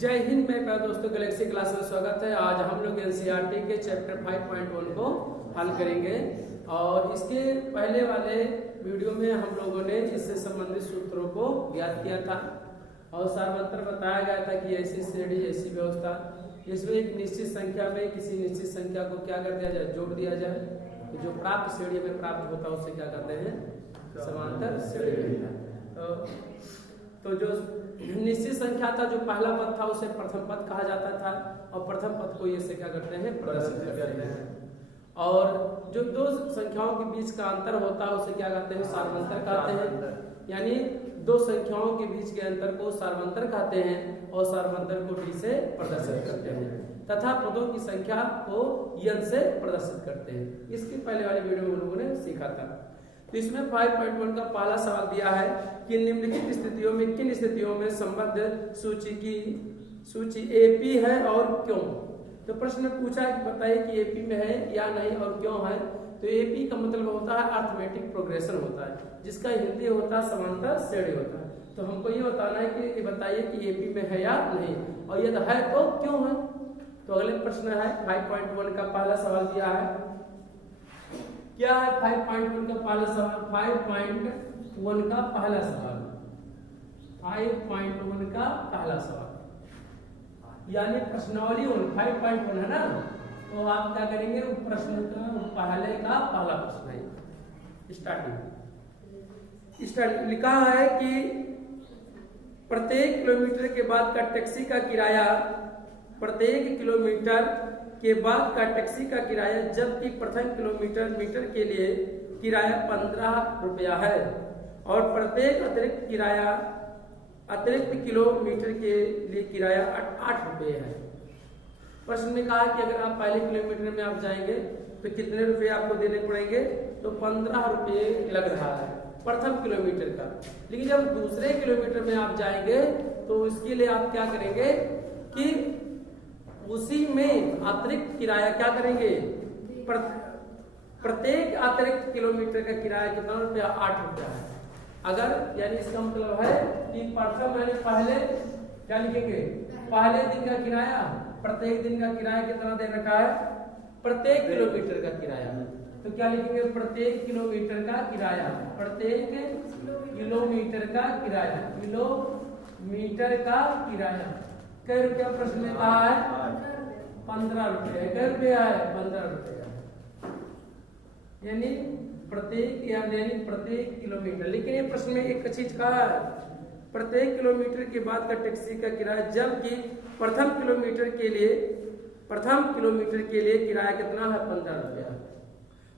जय हिंद। मेरे प्यारे दोस्तों, गैलेक्सी क्लास में स्वागत है। आज हम लोग एनसीईआरटी के चैप्टर 5.1 को हल करेंगे और इसके पहले वाले वीडियो में हम लोगों ने इससे संबंधित सूत्रों को ज्ञात किया था और सारवंतर बताया गया था कि ऐसी श्रेणी ऐसी व्यवस्था, इसमें एक निश्चित संख्या में किसी निश्चित संख्या को क्या कर दिया जाए, जोड़ दिया जाए, तो जो प्राप्त श्रेणी में प्राप्त होता है उससे क्या कहते हैं, समांतर श्रेणी। तो जो निश्चित संख्या था, जो पहला पद था उसे प्रथम पद कहा जाता था और प्रथम पद को ये से क्या करते हैं, प्रदर्शित करते हैं। और जो दो संख्याओं के बीच का अंतर होता है उसे क्या कहते हैं, सारवंतर कहते हैं। यानी दो संख्याओं के बीच के अंतर को सारवंतर कहते हैं और सारवंतर को डी से प्रदर्शित करते हैं तथा पदों की संख्या को यन से प्रदर्शित करते हैं। इसके पहले वाले वीडियो में लोगों ने सीखा था। तो इसमें 5.1 का पहला सवाल दिया है कि निम्नलिखित स्थितियों में किन स्थितियों में संबद्ध सूची एपी है और क्यों। तो प्रश्न में पूछा है कि बताइए कि एपी में है या नहीं और क्यों है। तो एपी का मतलब होता है अर्थमेटिक प्रोग्रेशन होता है, जिसका हिंदी होता है समांतर श्रेणी होता है। तो हमको ये बताना है कि बताइए कि एपी में है या नहीं, और यदि है तो क्यों है। तो अगले प्रश्न है 5.1 का पहला सवाल दिया है। क्या है 5.1 का पहला सवाल? 5.1 का पहला सवाल 5.1 का पहला सवाल यानी प्रश्नावली 5.1 है ना। तो आप क्या करेंगे, प्रश्न का पहले का पहला प्रश्न है स्टार्टिंग लिखा है कि प्रत्येक किलोमीटर के बाद का टैक्सी का किराया, प्रत्येक किलोमीटर के बाद का टैक्सी का किराया, जबकि प्रथम किलोमीटर के लिए किराया 15 रुपया है और प्रत्येक अतिरिक्त किलोमीटर के लिए किराया 8 रुपये है। प्रश्न में कहा कि अगर आप पहले किलोमीटर में आप जाएंगे तो कितने रुपए आपको देने पड़ेंगे, तो 15 रुपये लग रहा है प्रथम किलोमीटर का। लेकिन जब दूसरे किलोमीटर में आप जाएंगे तो इसके लिए आप क्या करेंगे कि उसी में अतिरिक्त किराया क्या करेंगे, प्रत्येक अतिरिक्त किलोमीटर का किराया कितना रुपया, 8 रुपया है। अगर यानी इसका मतलब है कि प्रथम यानी पहले क्या लिखेंगे, पहले दिन का किराया, प्रत्येक दिन का किराया कितना दे रखा है, प्रत्येक किलोमीटर का किराया। तो क्या लिखेंगे, प्रत्येक किलोमीटर का किराया, प्रत्येक किलोमीटर का किराया, किलोमीटर का किराया कै रुपया प्रश्न में कहा है, 15 रुपये। कै रुपया है, 15 रुपया यानी प्रत्येक किलोमीटर। लेकिन ये प्रश्न में एक चीज कहा है, प्रत्येक किलोमीटर के बाद का टैक्सी का किराया, जबकि प्रथम किलोमीटर के लिए किराया कितना है, 15 रुपया।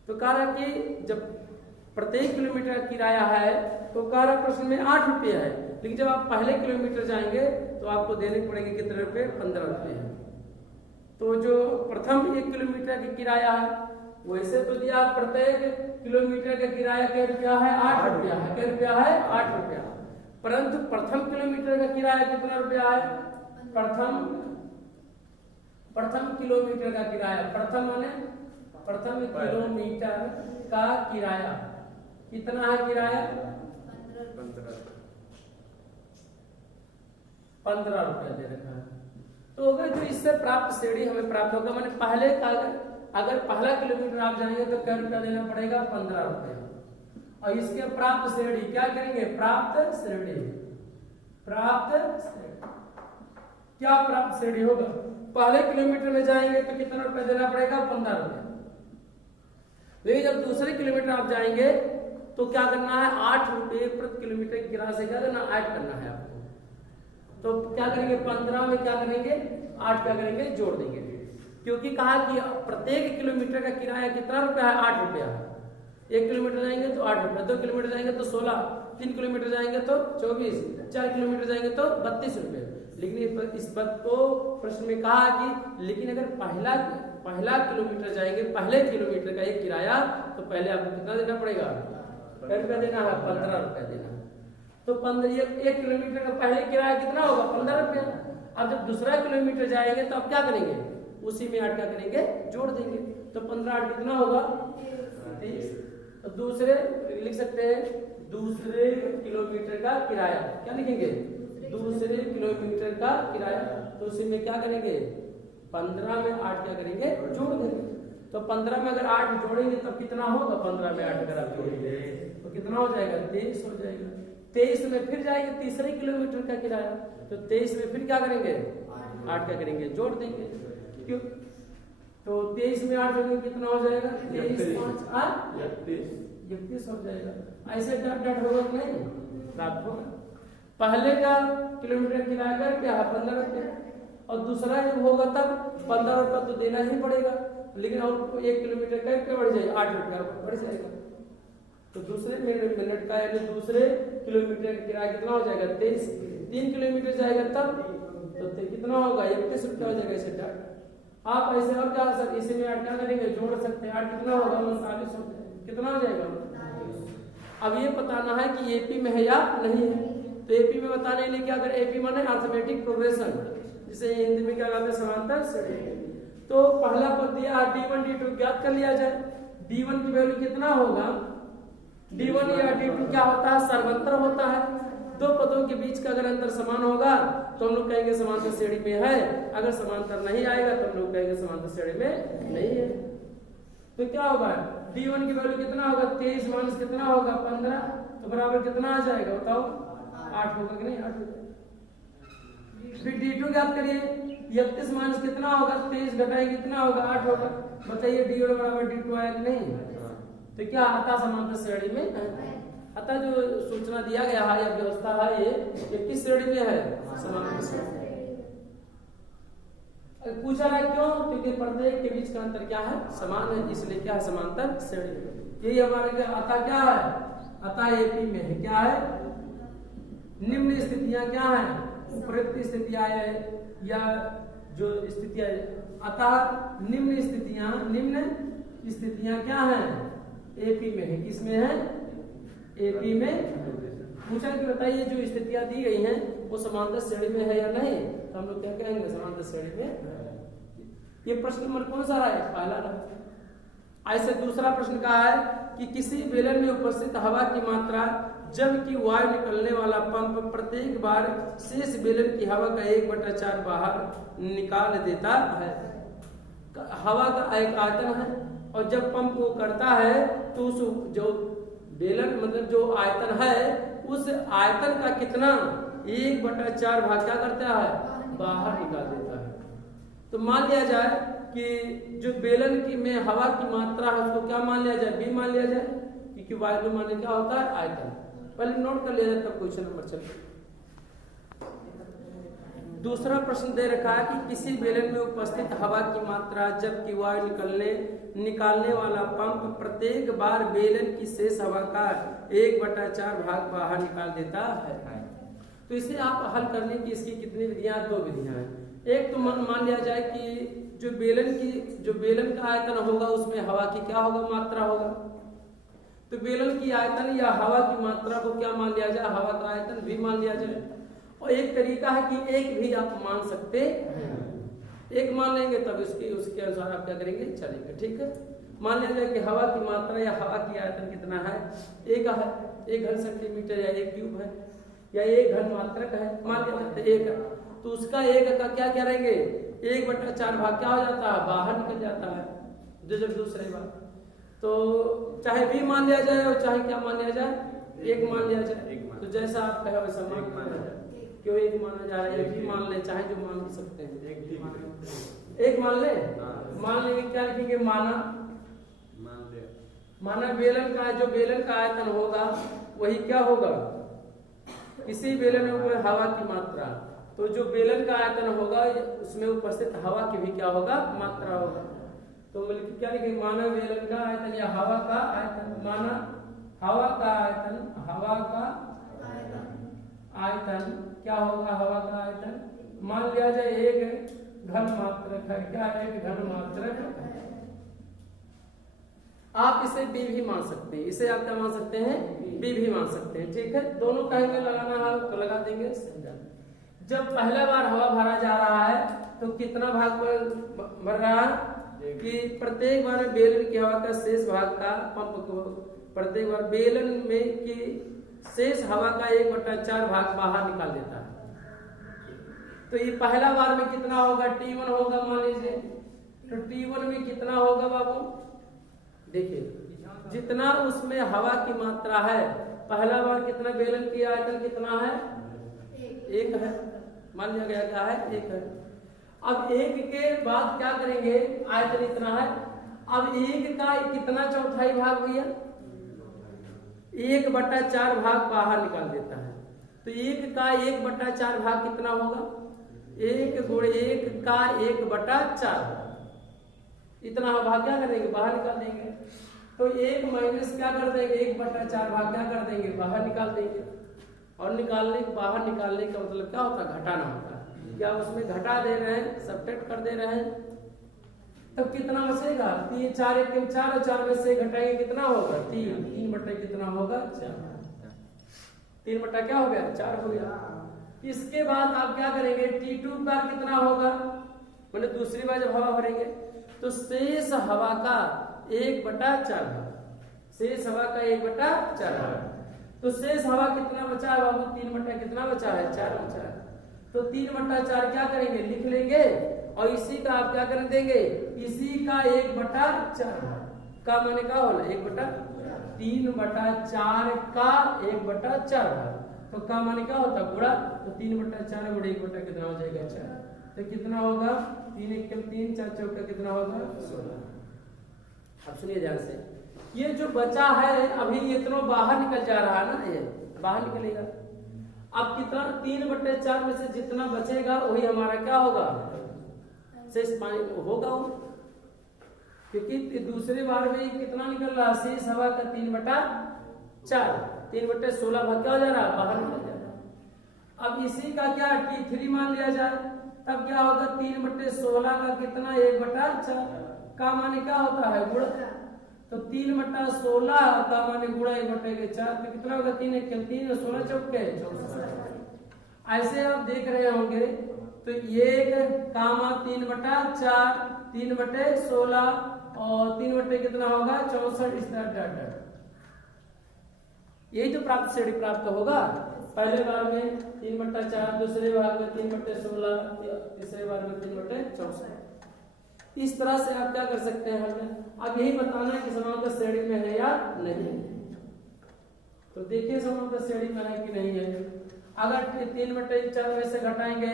तो कह रहा कि जब प्रत्येक किलोमीटर का किराया है तो कह रहा प्रश्न में 8 रुपया है, लेकिन जब आप पहले किलोमीटर जाएंगे तो आपको देने पड़ेंगे कितने रुपए, 15 रुपये। तो जो प्रथम 1 किलोमीटर का किराया है वैसे तो दिया प्रत्येक किलोमीटर का किराया कै रुपया है, 8 रुपया है। कै रुपया है, 8 रुपया। परंतु प्रथम किलोमीटर का किराया कितना रुपया है, प्रथम किलोमीटर का किराया, प्रथम किलोमीटर का किराया कितना है, किराया 15 रुपया दे रखा है। तो अगर जो इससे प्राप्त श्रेणी हमें प्राप्त होगा, मैंने पहले का अगर पहला किलोमीटर आप जाएंगे तो क्या रुपया देना पड़ेगा, 15 रुपया। और इसके प्राप्त श्रेणी क्या करेंगे, प्राप्त श्रेणी क्या प्राप्त श्रेणी होगा, पहले किलोमीटर में जाएंगे तो कितना रुपया देना पड़ेगा, 15 रुपया। लेकिन जब दूसरे किलोमीटर आप जाएंगे तो क्या करना है, 8 रुपये प्रति किलोमीटर की किराया से क्या करना, ऐड करना है आपको। तो क्या करेंगे, 15 में क्या करेंगे, 8 क्या करेंगे, जोड़ देंगे। क्योंकि कहा कि प्रत्येक किलोमीटर का किराया कितना रुपया है, 8 रुपया है। 1 किलोमीटर जाएंगे तो 8 रुपया, 2 किलोमीटर जाएंगे तो 16, 3 किलोमीटर जाएंगे तो 24, 4 किलोमीटर जाएंगे तो 32 रुपये। लेकिन इस बात को प्रश्न में कहा कि लेकिन अगर पहला किलोमीटर जाएंगे, पहले किलोमीटर का एक किराया, तो पहले आपको कितना देना पड़ेगा, कै रुपया देना है, 15 रुपया देना। तो 1 किलोमीटर का पहले किराया कितना होगा, 15 रुपया। अब जब दूसरा किलोमीटर जाएंगे तो आप क्या करेंगे, उसी में 8 क्या करेंगे, जोड़ देंगे। तो 15 8 कितना होगा, 30। तो दूसरे लिख सकते हैं, दूसरे किलोमीटर का किराया क्या लिखेंगे, दूसरे किलोमीटर का किराया। तो उसी में क्या करेंगे, 15 में 8 क्या करेंगे, जोड़ देंगे। तो 15 में अगर 8 जोड़ेंगे तब कितना होगा, 15 में 8 अगर आप जोड़ेंगे तो कितना हो जाएगा, 23 हो जाएगा। 23 में फिर जाएंगे तीसरे किलोमीटर का किराया, तो 23 में फिर क्या करेंगे, 8 क्या करेंगे, जोड़ देंगे। क्यों, तो 23 में 8 जोड़ेंगे कितना हो जाएगा, 23 5 8 31 हो जाएगा। ऐसे डट डट होगा कि नहीं, प्राप्त होगा। पहले का किलोमीटर किराया का क्या है, 15 रुपये, और दूसरा जब होगा तब 15 रुपया तो देना ही पड़ेगा, लेकिन और 1 किलोमीटर का क्या बढ़ जाएगा, 8 रुपया बढ़ जाएगा। तो दूसरे मिनट का यानी दूसरे किलोमीटर का किराया कितना हो जाएगा, 23। 3 किलोमीटर जाएगा तब तो कितना होगा, 31 रुपया हो जाएगा। ऐसे आप ऐसे और क्या सर, इसी में 8 क्या करेंगे, जोड़ सकते हैं। 8 कितना होगा, 39 हो जाएगा। कितना हो जाएगा, अब ये बताना है कि एपी में है या नहीं है। तो एपी में बताने के लिए क्या करें, एपी माने अर्थमेटिक प्रोग्रेशन, जिसे हिंदी में क्या कहते हैं, समांतर श्रेणी। तो पहला पद दिया D1 D2 ज्ञात कर लिया जाए। D1 की वैल्यू कितना होगा, D1 या D2 क्या होता है, सर्वंतर होता है। दो पदों के बीच का अगर अंतर समान होगा तो हम लोग कहेंगे समांतर श्रेणी में है, अगर समांतर नहीं आएगा तो हम लोग कहेंगे समांतर श्रेणी में नहीं है। तो क्या होगा, D1 की वैल्यू कितना होगा, 23 माइनस कितना होगा, 15, तो बराबर कितना आ जाएगा, बताओ 8 होगा कि नहीं, 8 हो जाएगा। फिर D2 ज्ञात करिए, 31 माइनस कितना होगा, 23 घटाए कितना होगा, 8 होगा। बताइए D1 बराबर D2 आया कि नहीं, तो क्या आता, समांतर श्रेणी में। अतः जो सूचना दिया गया है या व्यवस्था है ये किस श्रेणी में है, समांतर श्रेणी। पूछा रहा क्यों, क्योंकि प्रत्येक के बीच का अंतर क्या है, समान है, इसलिए क्या है, समांतर श्रेणी। यही हमारे अतः क्या है, अतः एपी में है क्या है, निम्न स्थितियां क्या है, उपरोक्त स्थितियां है या जो स्थितियां, अतः निम्न स्थितियां क्या है, एपी में है। किसमें है, एपी में। पूछा कि बताइए जो स्थितियां दी गई हैं वो समांतर श्रेणी में है या नहीं, तो हम लोग क्या कहेंगे, समांतर श्रेणी में। ये प्रश्न नंबर कौन सा रहा है, पहला रहा। ऐसे दूसरा प्रश्न कहा है कि किसी बेलन में उपस्थित हवा की मात्रा जबकि वायु निकलने वाला पंप प्रत्येक बार शेष बेलन की हवा का 1/4 बाहर निकाल देता है। हवा का एक आयतन है और जब पंप को करता है तो उस जो बेलन मतलब जो आयतन है उस आयतन का कितना 1/4 भाग क्या करता है, बाहर निकाल देता है। तो मान लिया जाए कि जो बेलन की में हवा की मात्रा है उसको क्या मान लिया जाए, बी मान लिया जाए, क्योंकि वायु माने क्या होता है, आयतन। पहले नोट कर लिया जाए तब क्वेश्चन नंबर चलिए। दूसरा प्रश्न दे रखा है कि किसी बेलन में उपस्थित हवा की मात्रा जबकि वायु निकालने वाला पंप प्रत्येक बार बेलन की शेष हवा का 1/4 भाग बाहर निकाल देता है। तो इसे आप हल करने की इसकी कितनी विधियां, 2 विधियां हैं। एक तो मान लिया जाए कि जो बेलन का आयतन होगा उसमें हवा की क्या होगा, मात्रा होगा। तो बेलन की आयतन या हवा की मात्रा को क्या मान लिया जाए, हवा का आयतन भी मान लिया जाए। और एक तरीका है कि एक भी आप मान सकते हैं, एक मान लेंगे तब उसके अनुसार आप क्या करेंगे, चलेंगे। ठीक है, मान लिया जाए कि हवा की मात्रा या हवा की आयतन कितना है, एक है, 1 घन सेंटीमीटर या 1 क्यूब है या 1 घन मात्रक है, मान लिया जाए 1 है। तो उसका 1 का क्या करेंगे, 1/4 भाग क्या हो जाता है, बाहर निकल जाता है। जब दूसरी बात तो चाहे भी मान लिया जाए और चाहे क्या मान लिया जाए, 1 मान लिया जाए। तो जैसा आप कहे वैसा मान लिया जाए। क्यों 1 माना जा रहा है, 1 भी मान ले, चाहे जो मान सकते हैं, 1 मान ले। मान लेंगे क्या लिखेंगे, माना बेलन का जो बेलन का आयतन होगा वही क्या होगा, किसी बेलन में हवा की मात्रा, तो जो बेलन का आयतन होगा उसमें उपस्थित हवा की भी क्या होगा, मात्रा होगा। तो क्या लिखेंगे, माना बेलन का आयतन या हवा का आयतन, माना हवा का आयतन क्या होगा, हवा का आयतन मान लिया जाए 1 घन मात्रक है, क्या 1 घन मात्रक। आप इसे बी भी मान सकते हैं, इसे आप क्या मान सकते हैं, बी भी मान सकते हैं। ठीक है, दोनों कहेंगे लगाना है तो लगा देंगे। जब पहला बार हवा भरा जा रहा है तो कितना भाग भर रहा है कि प्रत्येक बार बेलन की हवा का शेष भाग का पंप को प्रत्येक बार बेलन में की शेष हवा का 1/4 भाग बाहर निकाल देता है। तो ये पहला बार में कितना होगा, T1 होगा मान लीजिए, तो T1 में कितना होगा बाबू, देखिए जितना उसमें हवा की मात्रा है, पहला बार कितना बेलन की आयतन कितना है, 1 है, मान लिया गया क्या है, 1 है। अब 1 के बाद क्या करेंगे, आयतन इतना है, अब 1 का कितना चौथाई भाग भैया, 1/4 भाग बाहर निकाल देता है, तो 1 का 1/4 भाग कितना होगा, 1 गुणे 1 का 1/4, इतना भाग क्या करेंगे, बाहर निकाल देंगे। तो 1 माइनस क्या कर देंगे, 1/4 भाग क्या कर देंगे, बाहर निकाल देंगे। और बाहर निकालने का मतलब क्या होता है, घटाना होता है। क्या उसमें घटा दे रहे हैं, सब्ट्रैक्ट कर दे रहे हैं, तब कितना बचेगा, 3 4 1 4 और 4 में से घटाएंगे कितना होगा, 3 3 बटे कितना होगा, 4, 3 बटा क्या हो गया, 4 हो गया। इसके बाद आप क्या करेंगे, T2 बार कितना होगा, मतलब दूसरी बार जब हवा भरेंगे तो शेष हवा का 1/4 भाग, शेष हवा का 1/4 भाग, तो शेष हवा कितना बचा है बाबू, 3 बटा कितना बचा है, 4 बचा है। तो 3/4 क्या करेंगे, लिख लेंगे, और इसी का आप क्या कर देंगे, इसी का 1/4 का माने क्या होला, 3/4 का 1/4 भाग, तो का माने क्या होता है, गुणा, तो 3/4 गुणे 1 कितना हो जाएगा, 4, तो कितना होगा, 3 1 3 4 चौका कितना होगा, 16। अब सुनिए ध्यान से, ये जो बचा है अभी इतना बाहर निकल जा रहा है ना, ये बाहर निकलेगा। अब कितना, 3/4 में से जितना बचेगा वही हमारा क्या होगा, शेष पानी होगा, क्योंकि दूसरी बार में कितना निकल रहा, शेष हवा का 3/4, 3/16 भाग क्या हो जा रहा है, बाहर निकल जा रहा है। अब इसी का क्या T3 मान लिया जाए, तब क्या होगा, 3/16 का कितना, 1/4 का माने क्या होता है, गुणा, तो 3/16 का माने गुणा 1/4, तो कितना होगा, 3 1 3 और 16 चौके 64। ऐसे आप देख रहे होंगे, तो 1 कामा 3/4, 3/16 और 3 बटे कितना होगा, 64, इस तरह यही तो प्राप्त श्रेणी प्राप्त होगा। पहले बार में 3/4, दूसरे बार में 3/16, तीसरे बार में 3/64। इस तरह से आप क्या कर सकते हैं हमें, अब यही बताना है कि समांतर श्रेणी में है या नहीं। तो देखिए समांतर श्रेणी में है कि नहीं है। अगर 3/4 में से घटाएंगे,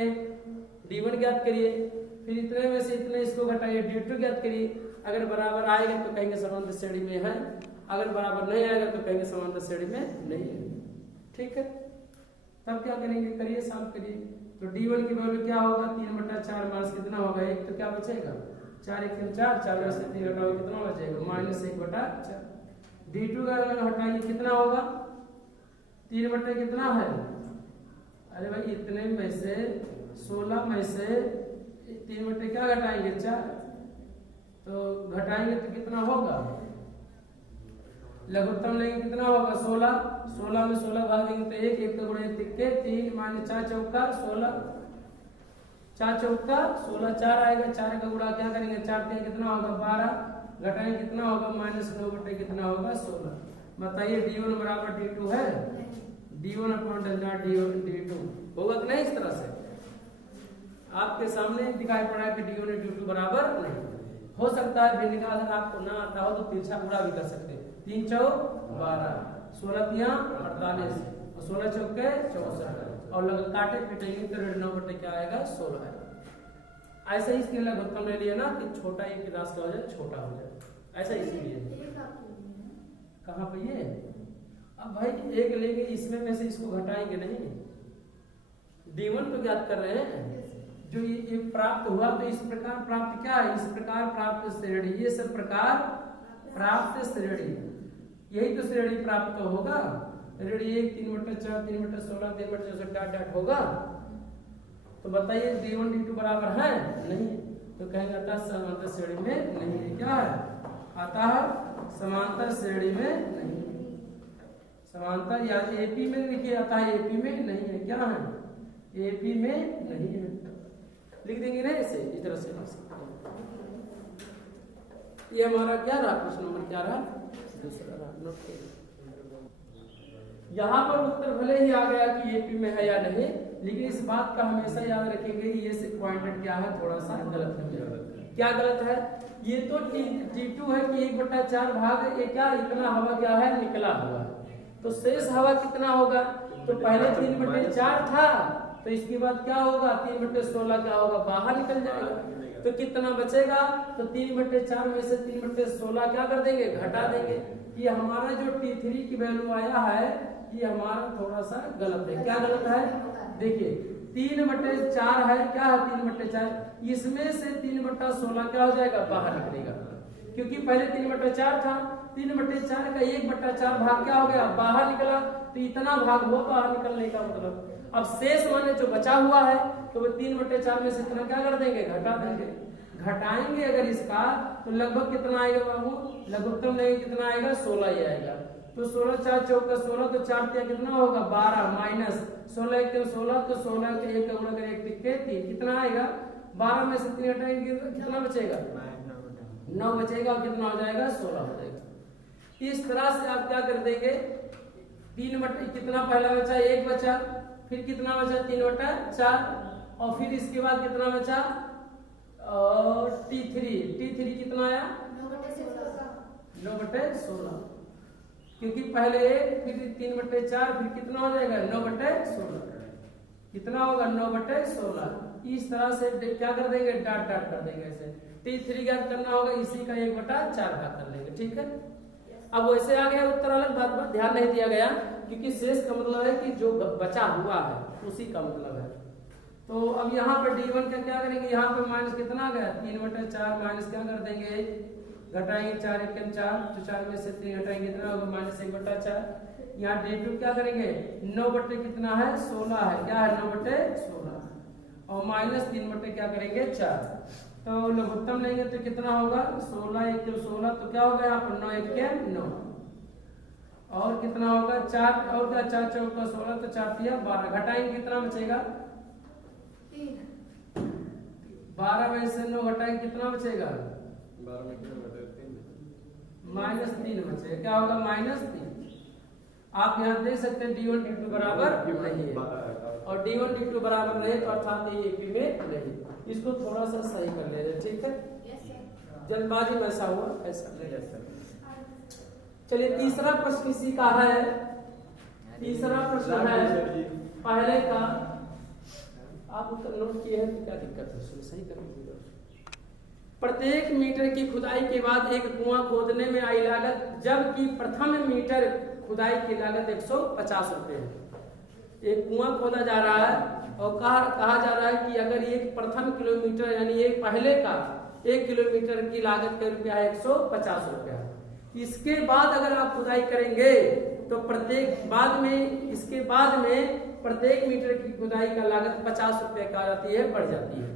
D1 ज्ञात करिए, फिर इतने में से इतने इसको घटाइए, D2 ज्ञात करिए। अगर बराबर आएगा तो कहेंगे समांतर श्रेणी में है, अगर बराबर नहीं आएगा तो कहेंगे समांतर श्रेणी में नहीं है। ठीक है, तब क्या करेंगे, करिए, साफ करिए। तो D1 की वैल्यू क्या होगा, 3/4 माइनस कितना होगा, 1, तो क्या बचेगा, 4 1 4, 4 में से 3 घटाओ कितना बचेगा, -1/4। D2 का हटाइए कितना होगा, 3 बटे कितना है, अरे भाई इतने में से 16 में से 3 बटे क्या घटाएंगे, 4, तो घटाएंगे तो कितना होगा, लघुत्तम लेंगे कितना होगा, 16 में 16 भागेंगे तो 1 1 गुणे 3 माने 4 चौका 16, 4 चौका 16, 4 आएगा, 4 का गुणा क्या करेंगे, 4 3 कितना होगा, 12, घटाएंगे कितना होगा, -9 बटे कितना होगा, 16। बताइए D1 बराबर D2 है, D1 अपॉन डेल्टा D2 होगा कि नहीं। इस तरह से आपके सामने दिखाई पड़ा है कि D1 और D2 बराबर नहीं। हो सकता है भिन्न का अगर आपको ना आता हो तो तिरछा गुणा भी कर सकते हैं, 3 4 12, 16 3 48 और 16 चौके 64, और लग काटे पीटेंगे तो 9 बटे क्या आएगा, 16 आएगा। ऐसा ही इसके लघुत्तम ले लिया ना कि छोटा एक की राशि का हो जाए, छोटा हो जाए, ऐसा इसीलिए। कहाँ पे ये, अब भाई 1 लेंगे, इसमें में से इसको घटाएंगे नहीं, D1 को ज्ञात कर रहे हैं, जो ये प्राप्त हुआ तो इस प्रकार प्राप्त क्या है, इस प्रकार प्राप्त श्रेणी, ये सब प्रकार प्राप्त श्रेणी, यही तो श्रेणी प्राप्त होगा। श्रेणी 1 3/4 3/16 3/64 डॉट होगा। तो बताइए D1 D2 बराबर है नहीं, तो कहेंगे अतः समांतर श्रेणी में नहीं है। क्या है, अतः समांतर श्रेणी में नहीं, समांतर या AP में लिखिए, अतः AP में नहीं है। क्या है, AP में नहीं है, लिख देंगे ना ऐसे, इस तरह से। ये हमारा क्या रहा, प्रश्न नंबर क्या रहा, दूसरा रहा, नोट करिए। यहाँ पर उत्तर भले ही आ गया कि AP में है या नहीं, लेकिन इस बात का हमेशा याद रखेंगे ये से पॉइंटेड क्या है, थोड़ा सा गलत है। क्या गलत है? ये तो T2 है कि 1/4 भाग ये क्या इतना हवा क्या है निकला हुआ, तो शेष हवा कितना होगा? तो पहले 3/4 था, तो इसके बाद क्या होगा 3/16 क्या होगा बाहर निकल जाएगा, तो कितना बचेगा? तो 3/4 में से 3/16 क्या कर देंगे, घटा देंगे। ये हमारा जो T3 की वैल्यू आया है ये हमारा थोड़ा सा गलत है। क्या गलत है? देखिए 3/4 है, क्या है 3/4, इसमें से 3/16 क्या हो जाएगा बाहर निकलेगा, क्योंकि पहले 3/4 था, 3/4 का 1/4 भाग क्या हो गया बाहर निकला, तो इतना भाग हुआ बाहर निकलने का मतलब। अब शेष माने जो बचा हुआ है तो वो 3/4 में से इतना क्या कर देंगे, घटा देंगे। घटाएंगे अगर इसका तो लगभग कितना आएगा बाबू, लघुत्तम लेंगे कितना आएगा 16 ही आएगा। तो 16 4 चौका 16, तो 4 तिया कितना होगा 12 माइनस 16 1 16, तो 16 के 1 गुणा कर 1 टिक्के 3 कितना आएगा, 12 में से 3 हटाएंगे तो कितना बचेगा 9 बचेगा, और कितना हो जाएगा 16 हो जाएगा। इस तरह से आप क्या कर देंगे 3 कितना पहला बचा 1 बचा, फिर कितना बचा 3/4, और फिर इसके बाद कितना बचा और T3 कितना आया 9/16, क्योंकि पहले 1 फिर 3/4 फिर कितना हो जाएगा 9/16, कितना होगा 9/16। इस तरह से क्या कर देंगे डाट कर देंगे ऐसे। T3 ज्ञात करना होगा, इसी का 1/4 भाग कर लेंगे, ठीक है। अब वैसे आ गया उत्तर, अलग बात पर ध्यान नहीं दिया गया, क्योंकि शेष का मतलब है कि जो बचा हुआ है उसी का मतलब है। तो अब यहाँ पर D1 का क्या करेंगे, यहाँ पे माइनस कितना आ गया 3/4 माइनस क्या कर देंगे, घटाएंगे 4 1 4, तो 4 में से 3 घटाएंगे कितना होगा माइनस 1/4। यहाँ D2 क्या करेंगे 9 बटे कितना है 16 है, क्या है 9/16, और माइनस 3 बटे क्या करेंगे 4, तो लघुत्तम लेंगे तो कितना होगा 16 1 16, तो क्या होगा यहाँ पर 9 1 9, और कितना होगा 4 और क्या 4 चौका 16, तो 4 तिया 12, घटाएंगे कितना बचेगा 12 में से 9 घटाएंगे कितना बचेगा माइनस 3 बचेगा, क्या होगा -3। आप यहाँ देख सकते हैं D1 D2 बराबर नहीं है, और D1 D2 बराबर नहीं तो अर्थात ये एक में नहीं। इसको थोड़ा सा सही कर ले रहे, ठीक है, जल्दबाजी में ऐसा हुआ ऐसा। चलिए तीसरा प्रश्न इसी का है, तीसरा प्रश्न है पहले का, आप उत्तर नोट किए हैं तो क्या दिक्कत है, सही कर लीजिएगा। प्रत्येक मीटर की खुदाई के बाद एक कुआं खोदने में आई लागत, जबकि प्रथम मीटर खुदाई की लागत 150 रुपए है। एक कुआं खोदा जा रहा है और कहा जा रहा है कि अगर एक प्रथम किलोमीटर यानी एक पहले का 1 किलोमीटर की लागत का रुपया है 150 रुपया। इसके बाद अगर आप खुदाई करेंगे तो इसके बाद में प्रत्येक मीटर की खुदाई का लागत 50 रुपए का आती है, बढ़ जाती है।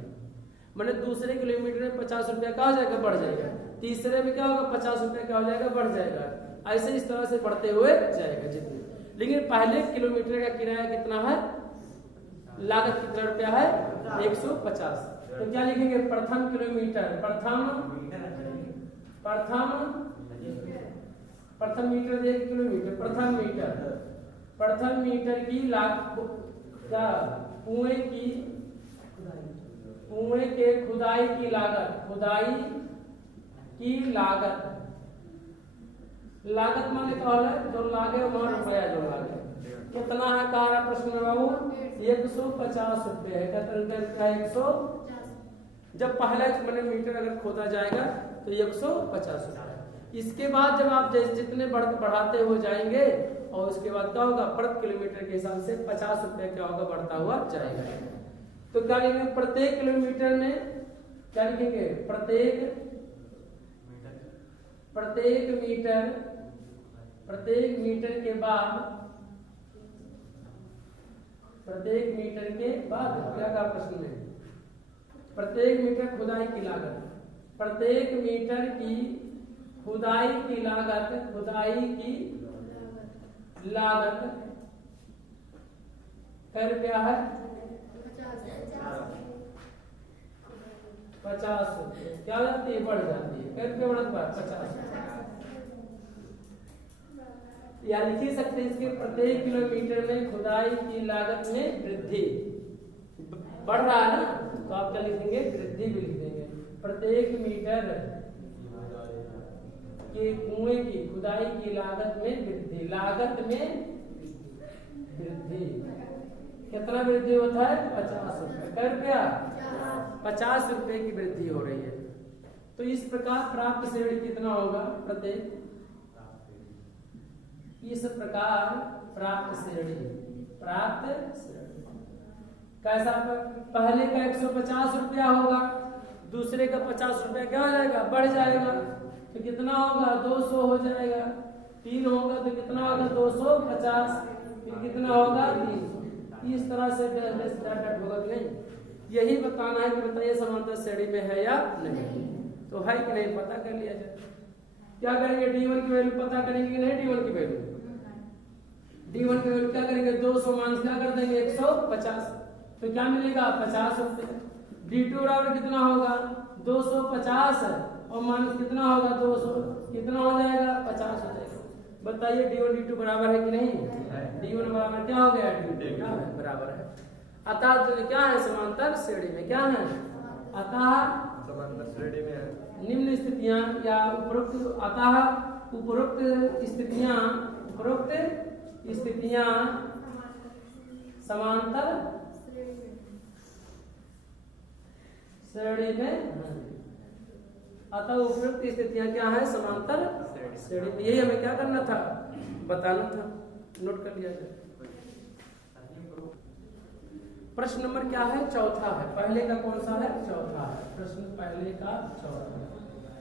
मतलब दूसरे किलोमीटर में 50 रुपया का हो जाएगा, बढ़ जाएगा, तीसरे में क्या होगा 50 रुपया का हो जाएगा, बढ़ जाएगा, ऐसे इस तरह से बढ़ते हुए जाएगा जितने। लेकिन पहले किलोमीटर का किराया कितना है, लागत कितना रुपया है 150, तो क्या लिखेंगे प्रथम किलोमीटर, प्रथम मीटर 1 किलोमीटर, प्रथम मीटर की क्या कुएं के खुदाई की लागत माने क्या होला जो लागे वहां रुपया जो लागे कितना है, कहा रहा प्रश्न में बाबू 150 रुपये है, कहते हैं 100। जब पहला मैंने मीटर अगर खोदा जाएगा तो 150 रुपये। इसके बाद जब आप जितने बढ़ाते हो जाएंगे और उसके बाद क्या होगा प्रति किलोमीटर के हिसाब से 50 रुपये क्या होगा बढ़ता हुआ जाएगा। तो क्या लिखेंगे प्रत्येक किलोमीटर में क्या लिखेंगे प्रत्येक मीटर के बाद क्या कहा प्रश्न में, प्रत्येक मीटर खुदाई की लागत, प्रत्येक मीटर की खुदाई की लागत क्या रुपया है 50 रुपये, क्या जाती है बढ़ जाती है, क्या रुपये बढ़ता है 50। या लिख ही सकते हैं इसके प्रत्येक किलोमीटर में खुदाई की लागत में वृद्धि। बढ़ रहा है ना, तो आप क्या लिखेंगे, वृद्धि भी लिख देंगे। प्रत्येक मीटर के कुएं की खुदाई की लागत में वृद्धि, लागत में वृद्धि। कितना वृद्धि होता है, 50 रुपए। कै रुपया, 50 रुपए की वृद्धि हो रही है। तो इस प्रकार प्राप्त श्रेणी कितना होगा, प्रत्येक, इस प्रकार प्राप्त श्रेणी, प्राप्त श्रेणी कैसा, पहले का 150 रुपया होगा, दूसरे का 50 रुपया क्या हो जाएगा, बढ़ जाएगा, तो कितना होगा, 200 हो जाएगा। 3 होगा तो कितना होगा, 250, फिर कितना होगा, 300। इस तरह से डाटा होगा कि नहीं, यही बताना है कि बताइए समांतर श्रेणी में है या नहीं। तो है कि नहीं, पता कर लिया जाए। क्या करेंगे, D1 की वैल्यू पता करेंगे कि नहीं, D1 की वैल्यू, D1 की वैल्यू क्या करेंगे, 200 माइनस क्या कर देंगे, 150, तो क्या मिलेगा, 50 रुपए। D2 बराबर कितना होगा, 250 और माइनस कितना होगा, 200, कितना हो जाएगा, 50 हो जाएगा। बताइए D1 D2 बराबर है कि नहीं, D1 बराबर क्या हो गया, D2 क्या है, बराबर है। अतः तो क्या है, समांतर श्रेणी में क्या है, अतः समांतर श्रेणी में है। निम्न स्थितियां या उपरोक्त, अतः उपरोक्त स्थितियां समांतर श्रेणी में, अतः उपरोक्त स्थितियां क्या है, समांतर श्रेणी में। यही हमें क्या करना था, बताना था, नोट कर लिया जाए। प्रश्न नंबर क्या है, चौथा है। पहले का कौन सा है, चौथा है। प्रश्न पहले का चौथा,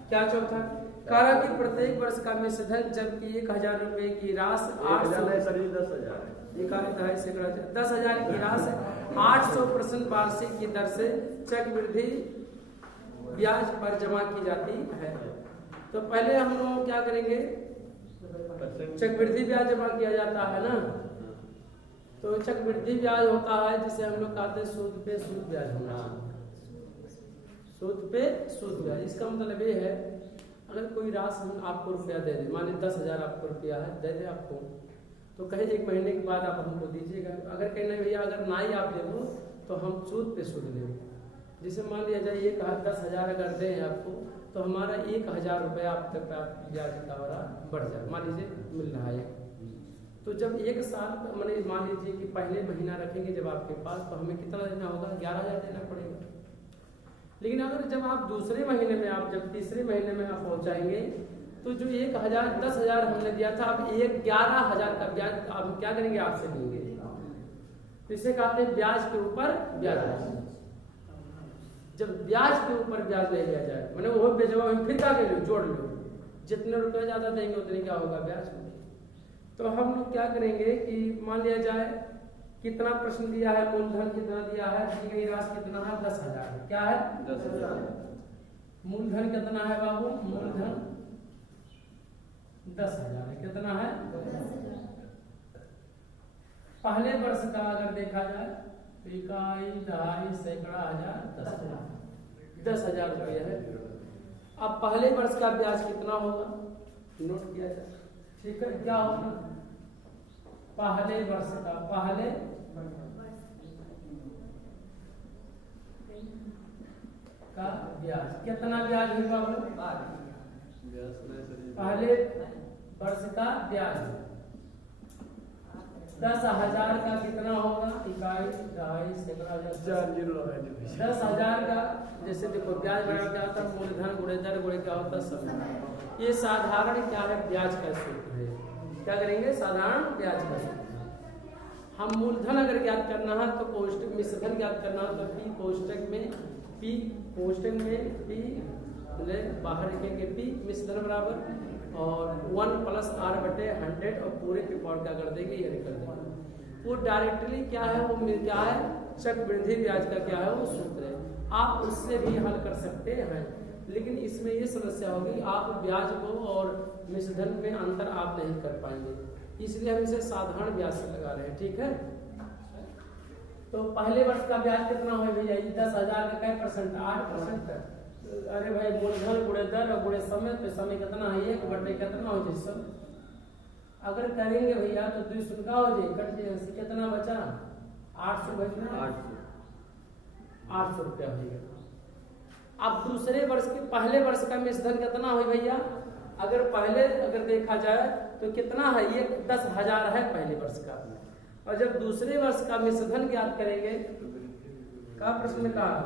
क्या चौथा, कारा की प्रत्येक वर्ष का मिश्रधन जबकि 1000 रुपए की राशि 10,000 की राशि 800% वार्षिक की दर से चक्रवृद्धि ब्याज पर जमा की जाती है। तो पहले हम लोग क्या करेंगे, चक्रवृद्धि ब्याज जमा किया जाता है ना, तो चक्रवृद्धि ब्याज होता है जिसे हम लोग कहते हैं सूद पे सूद ब्याज होना, सूद पे सूद ब्याज। इसका मतलब ये है, अगर कोई राशि आपको रुपया दे दे, मान लीजिए 10,000 आपको रुपया है, दे दे आपको, तो कहे 1 महीने के बाद आप हमको दीजिएगा। अगर कहना भैया अगर ना ही आप दे दो तो हम सूद पे सूद लेंगे। जिसे मान लिया जाए 10,000 अगर दें आपको, तो हमारा 1,000 रुपया आप तक ब्याज का बढ़ जाए, मान लीजिए मिल रहा है। तो जब 1 साल मैंने मान लीजिए कि पहले महीना रखेंगे जब आपके पास, तो हमें कितना देना होगा, 11,000 देना पड़ेगा। लेकिन अगर जब आप दूसरे महीने में, आप जब तीसरे महीने में आप पहुंचाएंगे, तो जो 1,000 10,000 हमने दिया था, अब 11,000 का ब्याज आप क्या करेंगे, आपसे लेंगे। तो इसे कहते हैं ब्याज के ऊपर ब्याज। जब ब्याज के ऊपर ब्याज ले लिया जाए, मैंने वो बेजवा फिर क्या कर लो, जोड़ लो, जितने रुपए ज्यादा देंगे उतने क्या होगा, ब्याज। तो हम लोग क्या करेंगे कि मान लिया जाए कितना प्रश्न दिया है, मूलधन कितना दिया है, दी गई राशि कितना है, 10,000। क्या है, 10,000। मूलधन कितना है बाबू, मूलधन 10,000 है। कितना है, 10,000। पहले वर्ष का अगर देखा जाए तो इकाई, दहाई, सैकड़ा, हजार, 10,000 रुपया है। अब पहले वर्ष का ब्याज कितना होगा, नोट किया जाए, ठीक है। क्या होगा, पहले वर्ष का, पहले का ब्याज कितना ब्याज होगा, पहले वर्ष का ब्याज 10,000 का कितना होगा, इकाई, दहाई, सैकड़ा, हजार, 10,000 का। जैसे देखो ब्याज बड़ा क्या होता है, मूलधन गुणे दर गुणे क्या होता है, सब। ये साधारण क्या है, ब्याज का सूत्र है। क्या करेंगे, साधारण ब्याज का सूत्र। हम मूलधन अगर ज्ञात करना है तो कोष्टक, मिश्रधन ज्ञात करना है तो पी कोष्टक में, पी कोष्टक में पी बाहर लिखेंगे, पी मिश्रधन बराबर और 1 + r/100 और पूरे के पावर क्या कर देंगे, ये निकल देंगे। वो डायरेक्टली क्या है, वो क्या है, चक्रवृद्धि ब्याज का क्या है, वो सूत्र है। आप उससे भी हल कर सकते हैं, लेकिन इसमें ये समस्या होगी, आप ब्याज को और मिश्रधन में अंतर आप नहीं कर पाएंगे, इसलिए हम इसे साधारण ब्याज से लगा रहे हैं, ठीक है। तो पहले वर्ष का ब्याज कितना हो भैया, 10,000 का क्या परसेंट, 8%। अरे भाई मूलधन गुणे दर और गुणे समय, तो समय कितना है, 1 बटे कितना हो जिस अगर करेंगे भैया तो 200 का हो जाए, कट जाए, कितना बचा 800 बचा, 800 रुपया हो गया। अब दूसरे वर्ष के पहले वर्ष का मिश्रधन कितना हो भैया, अगर पहले अगर देखा जाए तो कितना है, ये 10,000 है पहले वर्ष का। और जब दूसरे वर्ष का मिश्रधन ज्ञात करेंगे, का प्रश्न में कहा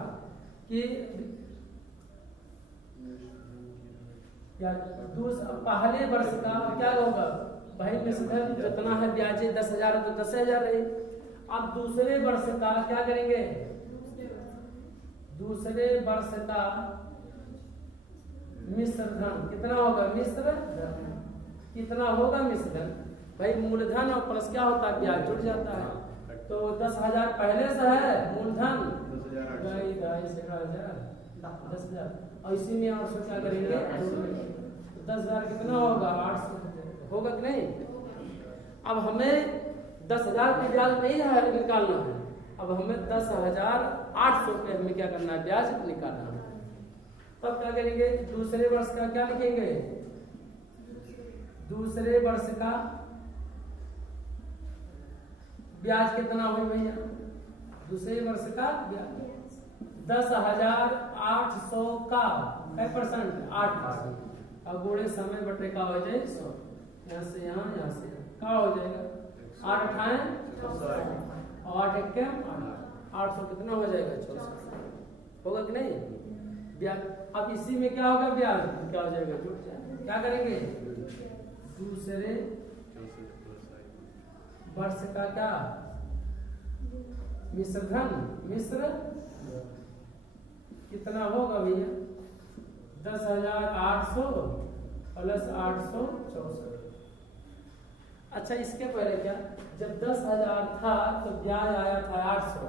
कि पहले वर्ष का क्या होगा भाई, मिश्रधन जितना है ब्याज 10,000 तो 10,000 रहे। अब दूसरे वर्ष का क्या करेंगे, दूसरे वर्ष का मिश्रधन कितना होगा, मिश्रधन कितना होगा मिश्रधन भाई, मूलधन और प्लस क्या होता है ब्याज जुड़ जाता है। तो 10,000 पहले से है मूलधन, 10,000 और इसी में 800 क्या करेंगे, 10,000 कितना होगा 800 होगा कि नहीं। अब हमें 10,000 की ब्याज नहीं है निकालना है, अब हमें 10,800 पे हमें क्या करना है, ब्याज निकालना है। तब क्या करेंगे, दूसरे वर्ष का क्या लिखेंगे, दूसरे वर्ष का ब्याज कितना हो भैया, दूसरे वर्ष का ब्याज 10,800 का 8%, 8%। अब गुणे समय बटे का हो जाए 100, यहाँ से यहाँ, यहाँ से क्या हो जाएगा 8 अठाएं 8 एक 800 कितना हो जाएगा 64 होगा कि नहीं ब्याज। अब इसी में क्या होगा ब्याज क्या हो जाएगा, जुड़ जाएगा। क्या करेंगे, दूसरे वर्ष का क्या मिश्रधन, मिश्र कितना होगा भैया 10,800 प्लस 864। अच्छा इसके पहले क्या, जब 10,000 था तो ब्याज आया था 800,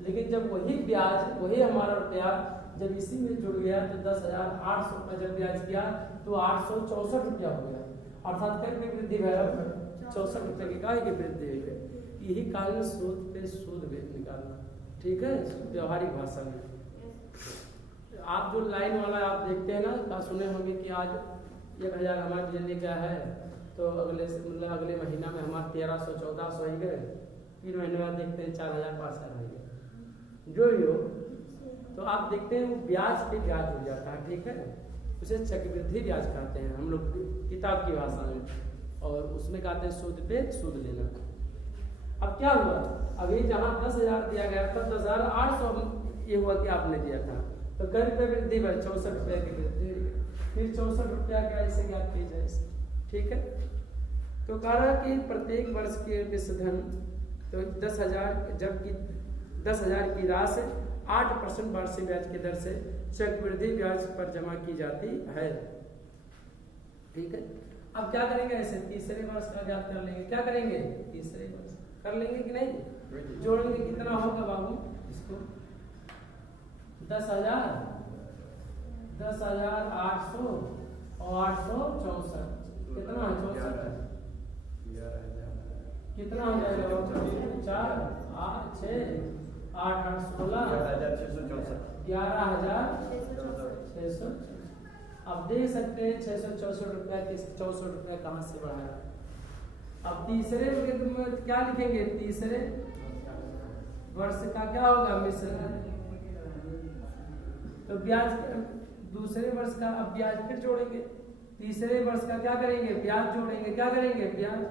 लेकिन जब वही ब्याज वही हमारा रुपया जब इसी में जुड़ गया तो 10,800 का जब ब्याज किया तो 864 रुपया हो गया, अर्थात कर में वृद्धि भैया 64 रुपये की काय की वृद्धि हुई है। यही कारण सूद पे सूद निकालना, ठीक है व्यवहारिक भाषा में। आप जो लाइन वाला आप देखते हैं ना, का सुने होंगे कि आज 1,000 हमारे बिजली का है तो अगले मतलब अगले महीना में हमारे 1,300-1,400 ही गए, 3 महीने बाद देखते हैं 4,000-5,000 हो गए जो ही हो। तो आप देखते हैं वो ब्याज पे ब्याज हो जाता है, ठीक है, उसे चक्रवृद्धि ब्याज कहते हैं हम लोग किताब की भाषा में, और उसमें कहते हैं सूद पे सूद लेना। अब क्या हुआ, अभी जहाँ 10,000 दिया गया था 10,800 ये हुआ कि आपने दिया था तो कई रुपये वृद्धि भाई 64 रुपये की वृद्धि, फिर 64 रुपया क्या इसे ज्ञात की जाए, ठीक है। तो कह रहा कि प्रत्येक वर्ष के मिश्रधन तो 10,000 जबकि 10,000 की राशि 8% वार्षिक ब्याज की दर से चक्रवृद्धि ब्याज पर जमा की जाती है, ठीक है। अब क्या करेंगे, ऐसे तीसरे वर्ष का ज्ञात कर लेंगे, क्या करेंगे तीसरे वर्ष कर लेंगे कि नहीं, जोड़ेंगे कितना होगा बाबू इसको 10,000 10,800 और 864 कितना है 64 कितना हो जाएगा 4 8 6 8 8 16 11,664। अब देख सकते हैं 664 रुपया 64 रुपया कहाँ से बढ़ाया। अब तीसरे में क्या लिखेंगे, तीसरे वर्ष का क्या होगा मिश्रधन, तो ब्याज दूसरे वर्ष का अब ब्याज फिर जोड़ेंगे, तीसरे वर्ष का क्या करेंगे ब्याज जोड़ेंगे, क्या करेंगे ब्याज,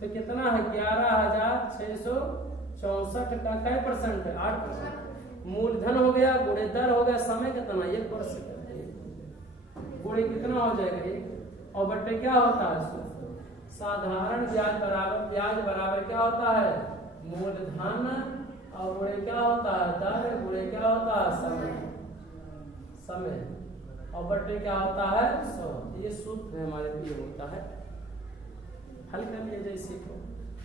तो कितना है 11,664 का क्या परसेंट है 8%। मूलधन हो गया गुणे दर हो गया, समय कितना 1% गुणे कितना हो जाएगा 1 और बट्टे क्या होता है साधारण ब्याज बराबर क्या होता है मूलधन और गुणे क्या होता है दर, गुणे क्या होता है समय और बट्टे क्या होता है 100। ये सूत्र हमारे लिए होता है, हल कर लिया जाए इसी को।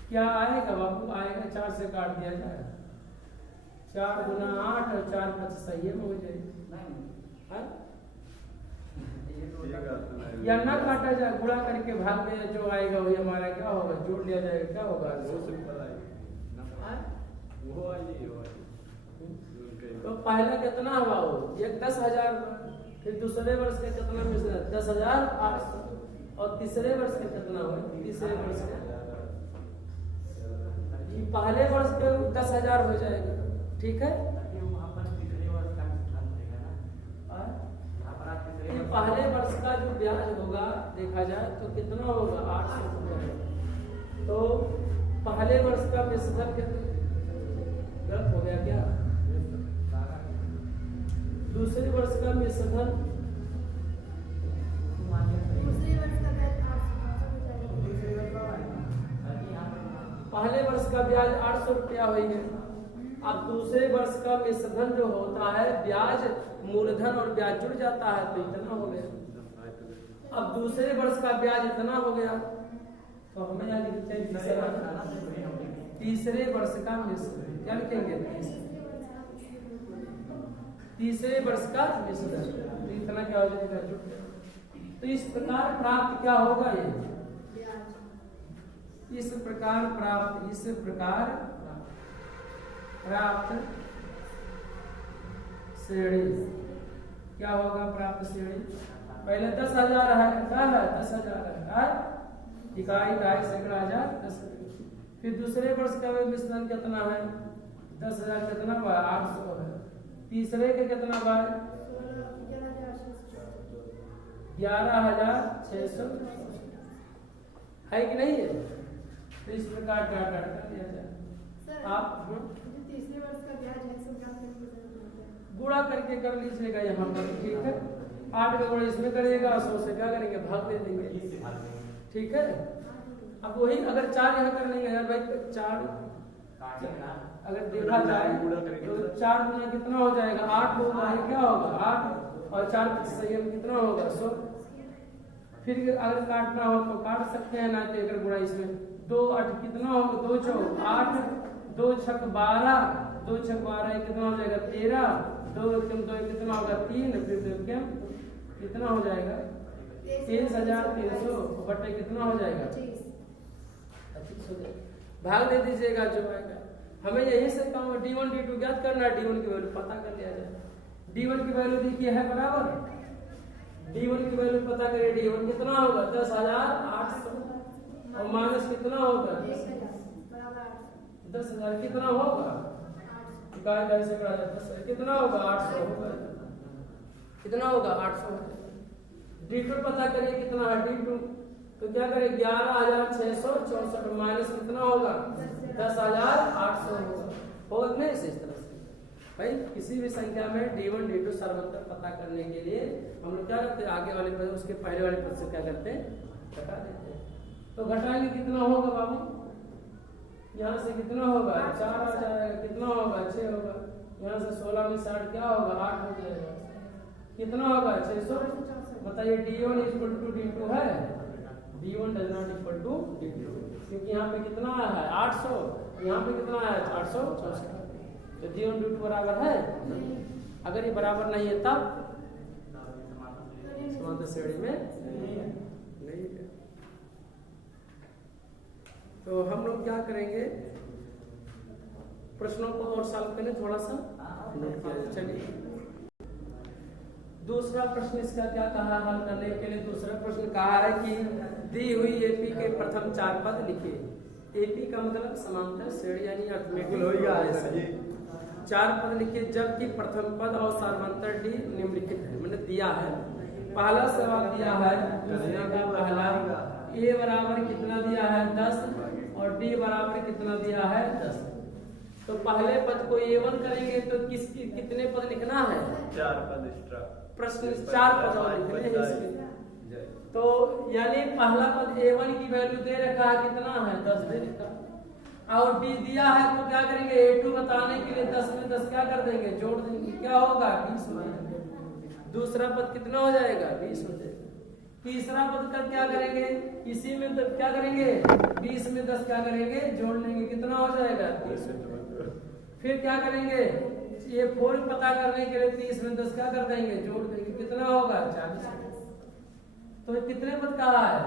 क्या आएगा बाबू, आएगा 4 से काट दिया जाए 4 गुना 8 और 4 5 सही है हो जाए, या ना काटा जाए गुणा करके भाग में जो आएगा वही हमारा क्या होगा जोड़ लिया जाएगा, क्या होगा तो पहला कितना हुआ वो 10,000, फिर दूसरे वर्ष का कितना मिश्रण 10,800 और तीसरे वर्ष का कितना हुआ? तीसरे वर्ष का पहले वर्ष का 10,000 हो जाएगा, ठीक है। पहले वर्ष का जो ब्याज होगा देखा जाए तो कितना होगा? 800 रुपये। तो पहले वर्ष का ब्याज गलत हो गया क्या? दूसरे वर्ष का ब्याज पहले वर्ष का ब्याज 800 रुपया होगा। अब दूसरे वर्ष का मिश्रधन जो होता है, ब्याज मूलधन और ब्याज जुड़ जाता है तो इतना हो गया। अब दूसरे वर्ष का ब्याज इतना हो गया तो हमें यहाँ लिखते हैं तीसरे वर्ष का मिश्रधन। क्या लिखेंगे? तीसरे वर्ष का मिश्रधन। तो इतना क्या हो जाएगा? तो इस प्रकार प्राप्त क्या होगा? ये इस प्रकार प्राप्त श्रेणी क्या होगा? प्राप्त श्रेणी पहले 10,000 है, क्या है? 10,000 है, इकाई इकाई सैकड़ा हजार 10। फिर दूसरे वर्ष का मिश्रण कितना है? 10,000 कितना हुआ? 800 है। तीसरे के कितना हुआ? 11,600 है कि नहीं है? तो इस प्रकार डाटा कर दिया जाए। आप तीसरे वर्ष का ब्याज है सब गुणा करके कर लीजिएगा यहाँ पर, ठीक है। 8 का गुणा इसमें करिएगा, 100 से क्या करेंगे? भाग दे देंगे, ठीक है। अब वही अगर 4 यहाँ कर लेंगे यार भाई, 4 अगर देखा जाए तो 4 गुना कितना हो जाएगा? 8 गुना क्या होगा? 8 और 4 संयम कितना होगा? 100। फिर अगर काटना हो तो काट सकते हैं, ना तो अगर गुणा इसमें 2 8 कितना होगा? 2 चौक 8, 2 छक 12, 2 छक 12 कितना हो जाएगा? 13, 2 कितना होगा? 3, फिर कितना हो जाएगा? 23,300 बटे कितना हो जाएगा? 25 हो जाएगा। भाग दे दीजिएगा जो आएगा। हमें यही से काम D1 D2 ज्ञात करना है। D1 की वैल्यू पता कर लिया जाए। D1 की वैल्यू देखिए है बराबर, D1 की वैल्यू पता करिए। D1 कितना होगा? 10,800 और माइनस कितना होगा? 10,000 कितना होगा? इकाई इकाई से करा जाता है, कितना होगा? 800 होगा। कितना होगा? 800 होगा। D2 पता करिए कितना है? D2 तो क्या करें? 11,664 माइनस कितना होगा? 10,800 होगा नहीं? इस तरह से भाई किसी भी संख्या में D1 D2 सर्वंतर पता करने के लिए हम लोग क्या करते हैं? आगे वाले पद उसके पहले वाले पद से क्या करते हैं? घटा देते हैं। तो घटाएंगे कितना होगा बाबू? यहाँ से कितना होगा? 4 आ जाएगा। कितना होगा? 6 होगा। यहाँ से 16 में 60 क्या होगा? 8 हो जाएगा। कितना होगा? 600। बताइए D1 इक्वल टू D2 है? D1 does not equal to D2 क्योंकि यहाँ पे कितना है? 800, यहाँ पे कितना है? 864। तो D1 D2 बराबर है? अगर ये बराबर नहीं है तब समांतर श्रेणी में नहीं है। तो हम लोग क्या करेंगे? प्रश्नों को और सॉल्व करें, थोड़ा सा नोट किया जाए। चलिए दूसरा प्रश्न इसका क्या कहा हल करने के लिए? दूसरा प्रश्न कहा है कि दी हुई एपी के प्रथम 4 पद लिखिए। एपी का मतलब समांतर श्रेणी यानी अर्थमेटिक 4 पद लिखिए जबकि प्रथम पद और सार्वंतर डी निम्नलिखित है। मैंने दिया है, पहला सवाल दिया है दूसरे का पहला ए बराबर कितना दिया है? 10 और डी बराबर कितना दिया है? 10। तो पहले पद को A1 करेंगे तो कितने पद लिखना है? 4 पद एक्स्ट्रा। प्रश्न 4 पद और लिखने हैं इसके। तो यानी पहला पद A1 की वैल्यू दे रखा है कितना है? 10 दे रखा और B दिया है तो क्या करेंगे? A2 बताने के लिए 10 में 10 क्या कर देंगे? जोड़ देंगे। क्या होगा? 20 हो जाएगा। दूसरा पद कितना हो जाएगा? 20 हो जाएगा। तीसरा पद का क्या करेंगे? इसी में तो क्या करेंगे? 20 में 10 क्या करेंगे? जोड़ लेंगे। कितना हो जाएगा? 30। फिर क्या करेंगे? ये 4 पता करने के लिए 30 में 10 क्या कर देंगे? जोड़ देंगे। कितना होगा? 40। तो कितने पद कहा है?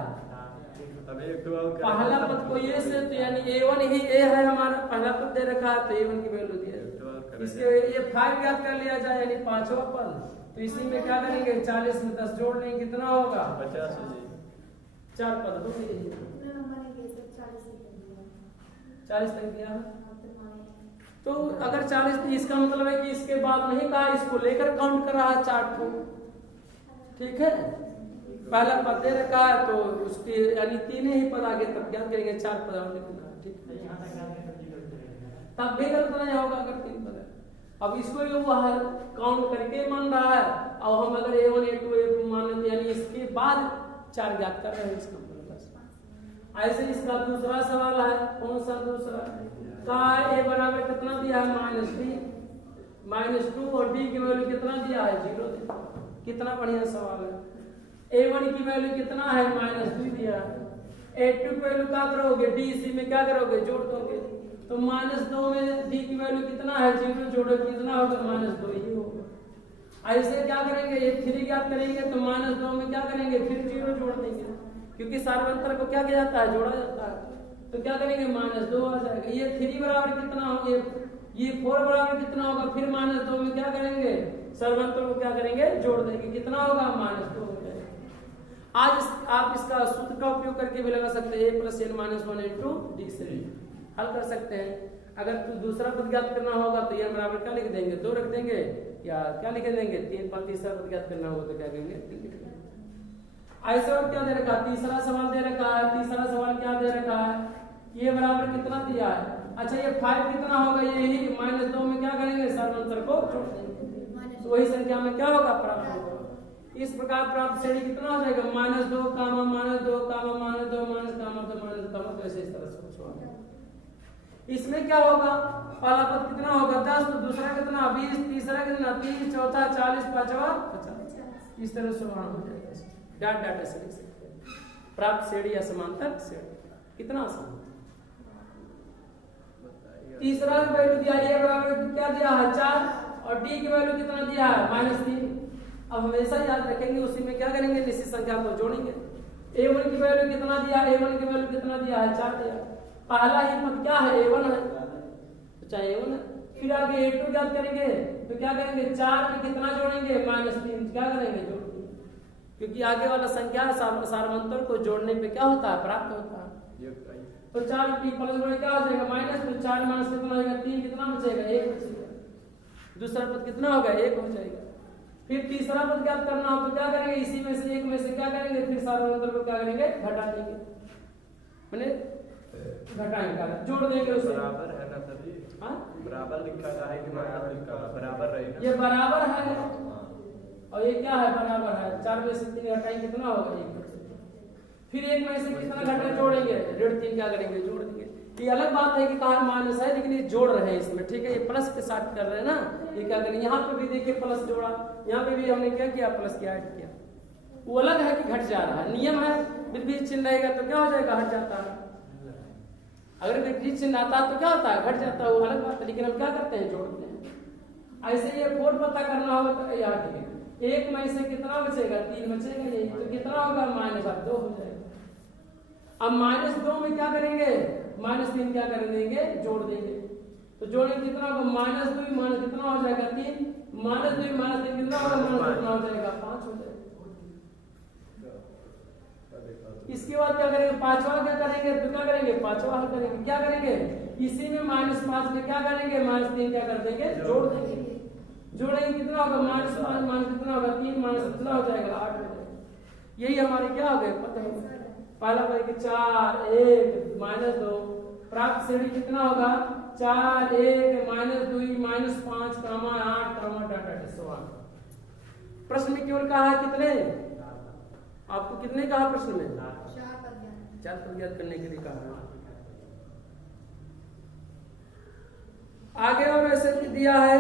पहला पद को ये से तो यानी A1 ही A है हमारा, पहला पद दे रखा है तो A1 की वैल्यू दिया है। इसके ये 5 याद कर लिया जाए यानी 5वां पद। तो इसी में क्या करेंगे? 40 में 10 जोड़ लेंगे। कितना होगा? 50। 4 पद हो गए। इतना नंबर नहीं दे सकते, 40 सेकंड दिया। 40 तक दिया है। आप तो माने। तो अगर 40, तो इसका मतलब है कि इसके बाद नहीं कहा, इसको लेकर काउंट कर रहा है 4 ठो। ठीक है, पहला पद दे रखा है तो उसके यानी 3 ही पद आगे तक क्या करेंगे, 4 पद और लिखना है। ठीक है, तब भी गलत नहीं होगा अगर 3 पद है। अब इसको जो वो है काउंट करके मान रहा है, और हम अगर A1 A2 A2 मान यानी इसके बाद 4 ज्ञात कर रहे हैं इसका मतलब। ऐसे इसका दूसरा सवाल है, कौन सा दूसरा का A बराबर कितना दिया है -2 और D की वैल्यू कितना दिया है 0 दिया। कितना बढ़िया सवाल है। A1 की वैल्यू कितना है -2 दिया है। A2 की वैल्यू क्या करोगे, D इसी में क्या करोगे, जोड़ दोगे। तो -2 में D की वैल्यू कितना है 0 जोड़ो कितना होगा -2 ही होगा। ऐसे क्या करेंगे, ये 3 ज्ञात करेंगे तो -2 में क्या करेंगे, फिर 0 जोड़ देंगे, क्योंकि सार्वंतर को क्या किया जाता है, जोड़ा जाता है। तो क्या करेंगे, -2 आ जाएगा। ये 3 बराबर कितना होगा, ये 4 बराबर कितना होगा, फिर -2 में क्या करेंगे, सर्वंतर को क्या करेंगे, जोड़ देंगे, कितना होगा -2 हो जाएगा। आज आप इसका सूत्र का उपयोग करके भी लगा सकते हैं, A + n - 1 × D से हल कर सकते हैं। अगर दूसरा पद ज्ञात करना होगा तो n बराबर क्या लिख देंगे, 2 रख देंगे, या क्या लिख देंगे 3 पर तीसरा पद ज्ञात करना होगा तो क्या करेंगे 3 लिख देंगे। ऐसे और क्या दे रखा है, तीसरा सवाल दे रखा है। तीसरा सवाल क्या दे रखा है, ये बराबर कितना दिया है। अच्छा, ये 5 कितना होगा, यही -2 में क्या करेंगे, सर्वंतर को जोड़ देंगे, तो वही संख्या में क्या होगा, प्राप्त होगा। इस प्रकार प्राप्त श्रेणी कितना हो जाएगा, -2, -2, -2, -2, ऐसे इस तरह से इसमें क्या होगा, पहला पद कितना होगा 10, तो दूसरा कितना 20, तीसरा कितना 30, चौथा 40, पांचवा 50। इस तरह से वहां हो जाएगा। डाट डाटा से लिख सकते हैं प्राप्त श्रेणी या समांतर श्रेणी। कितना आसान। तीसरा वैल्यू दिया, ये बराबर क्या दिया है 4, और डी की वैल्यू कितना दिया है -3। अब हमेशा याद रखेंगे, उसी में क्या करेंगे, निश्चित संख्या को जोड़ेंगे। A1 की वैल्यू कितना दिया, A1 की वैल्यू कितना दिया है 4 दिया। पहला ही पद क्या है, A1 है, तो चाहे A1 है। फिर आगे A2 ज्ञात करेंगे तो क्या करेंगे, 4 में कितना जोड़ेंगे, -3, क्या करेंगे, जोड़ देंगे, क्योंकि आगे वाला संख्या सार्वंतर को जोड़ने पे क्या होता है, प्राप्त होता है। तो 4 प्लस जोड़े क्या हो जाएगा, माइनस, तो 4 माइनस कितना हो जाएगा 3, कितना बचेगा 1 बचेगा। दूसरा पद कितना होगा, 1 हो जाएगा। फिर तीसरा पद ज्ञात करना हो तो क्या करेंगे, इसी में से 1 में से क्या करेंगे, फिर सार्वंतर को क्या करेंगे, घटा देंगे, माने घटाएंगे, जोड़ देंगे उसे। बराबर है ना सभी, हाँ बराबर लिखा है कि बराबर लिखा है, बराबर रहेगा। ये बराबर है और ये क्या है, बराबर है। 4 में से 3 घटाएंगे कितना होगा, 1। फिर 1 में से कितना घटा जोड़ेंगे, -3 क्या करेंगे, जोड़ देंगे। ये अलग बात है कि कहा माइनस है, लेकिन ये जोड़ रहे हैं इसमें, ठीक है, ये प्लस के साथ कर रहे हैं ना। ये क्या करें, यहाँ पे भी देखिए प्लस जोड़ा, यहाँ पे भी हमने क्या किया, प्लस किया, ऐड किया। वो अलग है कि घट जा रहा है, नियम है, विपरीत चिन्ह रहेगा तो क्या हो जाएगा, हट जाता है। अगर विपरीत चिन्ह आता है तो क्या होता है, घट जाता है, वो अलग बात है, लेकिन हम क्या करते हैं, जोड़ते हैं। ऐसे ये 4 पता करना होगा तो यहाँ ठीक है, 1 में से कितना बचेगा, 3 बचेगा, यही तो कितना होगा, -2 हो जाएगा। अब -2 में क्या करेंगे, -3 क्या कर देंगे, जोड़ देंगे, तो जोड़ेंगे कितना होगा, -2 माइनस कितना हो जाएगा 3, -2 माइनस 3 कितना होगा, कितना हो जाएगा 5 हो जाएगा। इसके बाद क्या करेंगे, पांचवा क्या करेंगे, तो क्या करेंगे, पांचवा हल करेंगे, क्या करेंगे, इसी में -5 में क्या करेंगे, -3 क्या कर देंगे, जोड़ देंगे। जोड़ेंगे कितना होगा, -5 माइनस कितना होगा 3, माइनस कितना हो जाएगा 8 हो जाएगा। यही हमारे क्या हो गए, पता है। पहला पद 4 1 -2, प्राप्त श्रेणी कितना होगा, 4 1 -2 -5 8 डाटा। प्रश्न में केवल कहा है कितने, आपको कितने कहा प्रश्न में, 4 पद ज्ञात करने के लिए कहा। आगे और ऐसे दिया है